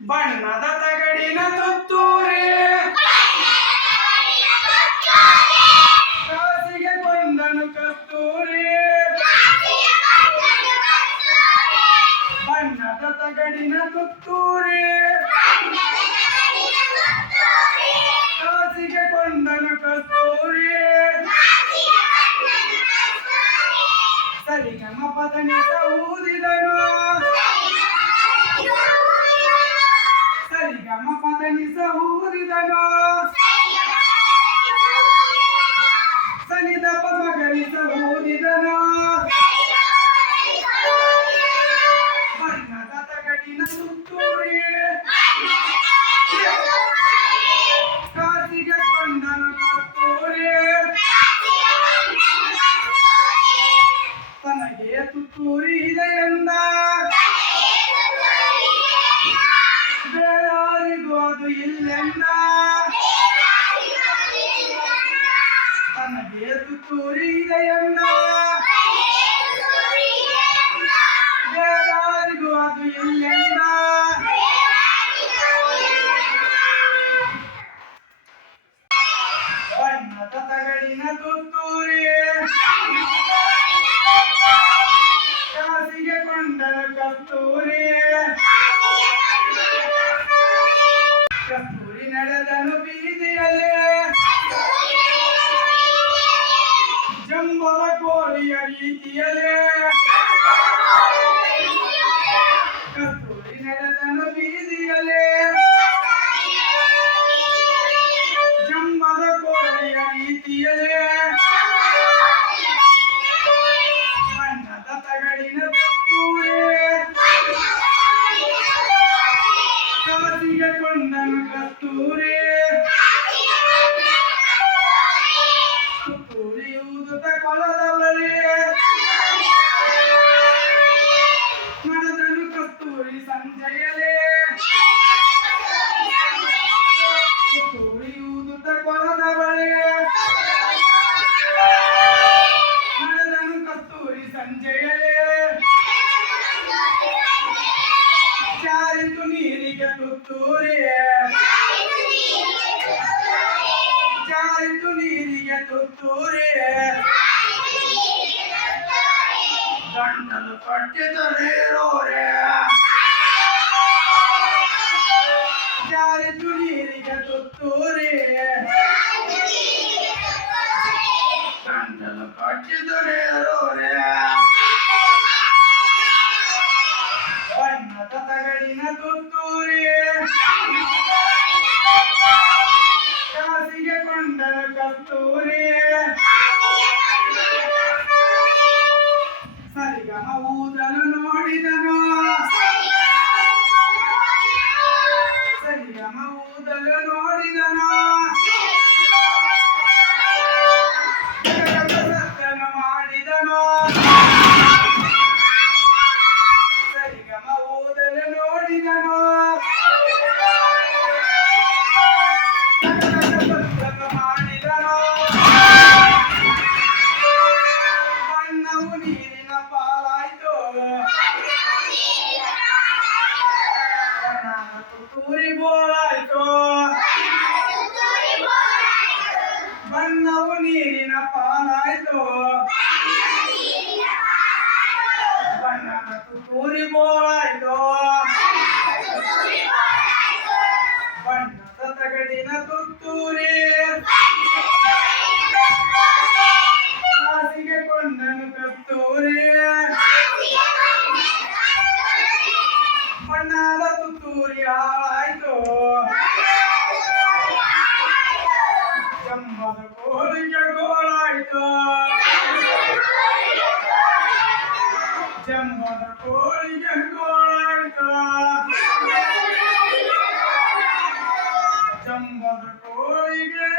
ಬಣ್ಣದ ತಗಡಿನ ತುತ್ತೂರಿ ಕಾಸಿಗೆ ಕೊಂದನು ಕಸ್ತೂರಿ ಬಣ್ಣದ ತಗಡಿನ ತುತ್ತೂರಿ ಕಾಸಿಗೆ ಕೊಂದನು ಕಸ್ತೂರಿ ಸರಿಗಮ ಪದನಿಸ ಊದಿದನು ಸರಿಗಮ ಪದನಿಸ ಊದಿದನು ಸನಿದ ಪಮಗನಿಸ ಊದಿದನು ಬಣ್ಣದ ತಗಡಿನ ತುತ್ತೂರಿ ಕಾಸಿಗೆ ಕೊಂದನು ಕಸ್ತೂರಿ ತನಗೆ ತುತ್ತೂರಿ ಇದೆಯಂದ ಬೇರಾರಿಗೂ ಅದು ಇಲ್ಲೆಂದ ತನಗೆ ತುತ್ತೂರಿ ಇದೆಯಂದ ಬೇರಾರಿಗೂ ಅದು ಇಲ್ಲೆಂದ ಬಣ್ಣದ ತಗಡಿನ ತುತ್ತೂರಿ ಕಾಸಿಗೆ ಕೊಂಡನು ಕಸ್ತೂರಿ ಕಸ್ತೂರಿ ನಡೆದನು ಬೀದಿಯಲ್ಲಿ ಜಂಬಲ ಕೋಳಿಯ ರೀತಿಯಲ್ಲಿ ಕಸ್ತೂರಿ ನಡೆದನು ಬೀದಿಯಲ್ಲಿ ಜಂಬಲ ಕೋಳಿಯ ರೀತಿಯಲ್ಲಿ ಬಣ್ಣದ ತಗಡಿನ ತುತ್ತೂರಿ ಕಾಸಿಗೆ ಕೊಂಡನು ಕಸ್ತೂರಿ ತುತ್ತೂರಿ ಊದುತ್ತ ಕೊಳದ ಬಳಿ ನಡೆದನು ಕಸ್ತೂರಿ ಸಂಜೆಯಲ್ಲಿ ತುತ್ತೂರಿ ಊದುತ್ತ ಕೊಳದ ಬಳಿ ನಡೆದನು ಕಸ್ತೂರಿ ಸಂಜೆಯಲ್ಲಿ ಜಾರಿತು ನೀರಿಗೆ ತುತ್ತೂರಿ ಜಾರಿತು ನೀರಿಗೆ ತುತ್ತೂರಿ ಗಂಡಲು ಕಟ್ಟಿದರೇರೋರೆ ಜಾರಿತು ನೀರಿಗೆ ತುತ್ತೂರಿ ಗಂಡಲು ಕಟ್ಟಿದರೇರೋರೆ ಬಣ್ಣದ ತಗಡಿನ ತುತ್ತೂರಿ ಕಾಸಿಗೆ ಕೊಂಡನು ಕಸ್ತೂರಿ ಸರಿಗಮ ಊದಲು ನೋಡಿದನು ಸರಿಗಮ ಊದಲು ನೋಡಿದನು ಸತ್ತನು ಮಾಡಿದನು ಸರಿಗಮ ಊದಲು ನೋಡಿದನು ಸತ್ತನು ಮಾಡಿದನು ಬಣ್ಣವು ನೀರಿನ ಪಾಲಾಯ್ತು ತುತ್ತೂರಿ ಬೋಳಾಯ್ತು ಬಣ್ಣವು ನೀರಿನ ಪಾಲಾಯ್ತು ಬಣ್ಣದ ತುತ್ತೂರಿ ಬೋಳಾಯ್ತು ಬಣ್ಣದ ತಗಡಿನ ತುತ್ತೂರಿ ಕಾಸಿಗೆ ಕೊಂಡನು ಕಸ್ತೂರಿ ಬಣ್ಣದ ತುತ್ತೂರಿ ಹಾಳಾಯ್ತು ಜಂಬದ ಕೋಳಿಗೆ ಗೋಳಾಯ್ತು ಜಂಬದ ಕೋಳಿಗೆ ಗೋಳಾಯ್ತು ಜಂಬದ ಕೋಳಿಗೆ